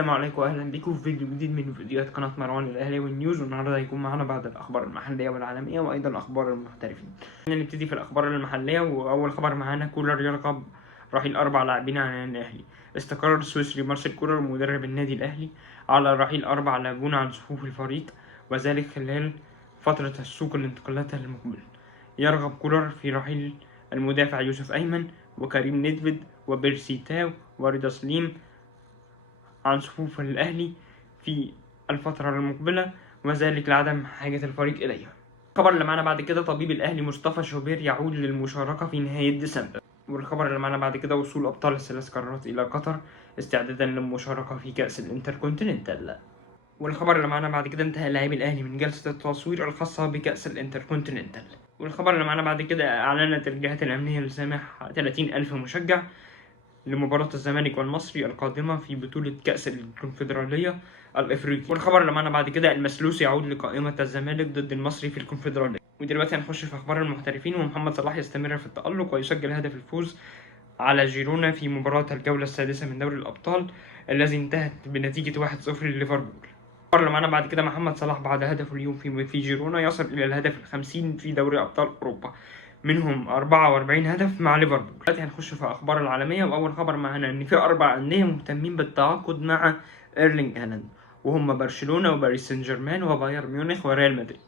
السلام عليكم واهلا بكم في فيديو جديد من فيديوهات قناه مروان الاهلاوي والنيوز. والنهارده هيكون معانا بعض الاخبار المحليه والعالميه وايضا اخبار المحترفين. نبتدي في الاخبار المحليه، واول خبر معانا كولر يرغب رحيل 4 لاعبين عن الاهلي. استقر السويسري مارسيل كولر مدرب النادي الاهلي على رحيل 4 لاعبون عن صفوف الفريق، وذلك خلال فتره السوق الانتقالات المقبله. يرغب كولر في رحيل المدافع يوسف ايمن وكريم نيدفيد وبيرسي تاو ورضا سليم عن صفوف الأهلي في الفترة المقبلة، وذلك لعدم حاجة الفريق إليها. الخبر اللي معنا بعد كده طبيب الأهلي مصطفى شوبير يعود للمشاركة في نهاية ديسمبر. والخبر اللي معنا بعد كده وصول أبطال الثلاث قارات إلى قطر استعدادا للمشاركة في كأس الانتركونتيننتال. والخبر اللي معنا بعد كده انتهى لاعبي الأهلي من جلسة التصوير الخاصة بكأس الانتركونتيننتال. والخبر اللي معنا بعد كده أعلنت الجهات الأمنية لسماح 30,000 مشجع لمباراة الزمالك والمصري القادمة في بطولة كأس الكونفدرالية الإفريقية. والخبر اللي معنا بعد كده المسلوسي يعود لقائمة الزمالك ضد المصري في الكونفدرالية. ودلوقتي هنخش في أخبار المحترفين، ومحمد صلاح يستمر في التألق ويسجل هدف الفوز على جيرونا في مباراة الجولة السادسة من دوري الأبطال الذي انتهت بنتيجة 1-0 لليفربول. الخبر اللي معنا بعد كده محمد صلاح بعد هدفه اليوم في جيرونا يصل إلى الهدف 50 في دوري أبطال أوروبا، منهم 44 هدف مع ليفربول. دلوقتي هنخش في اخبار العالميه، واول خبر معانا ان في 4 انديه مهتمين بالتعاقد مع ايرلينج هالاند، وهم برشلونه وباريس سان جيرمان وبايرن ميونخ وريال مدريد.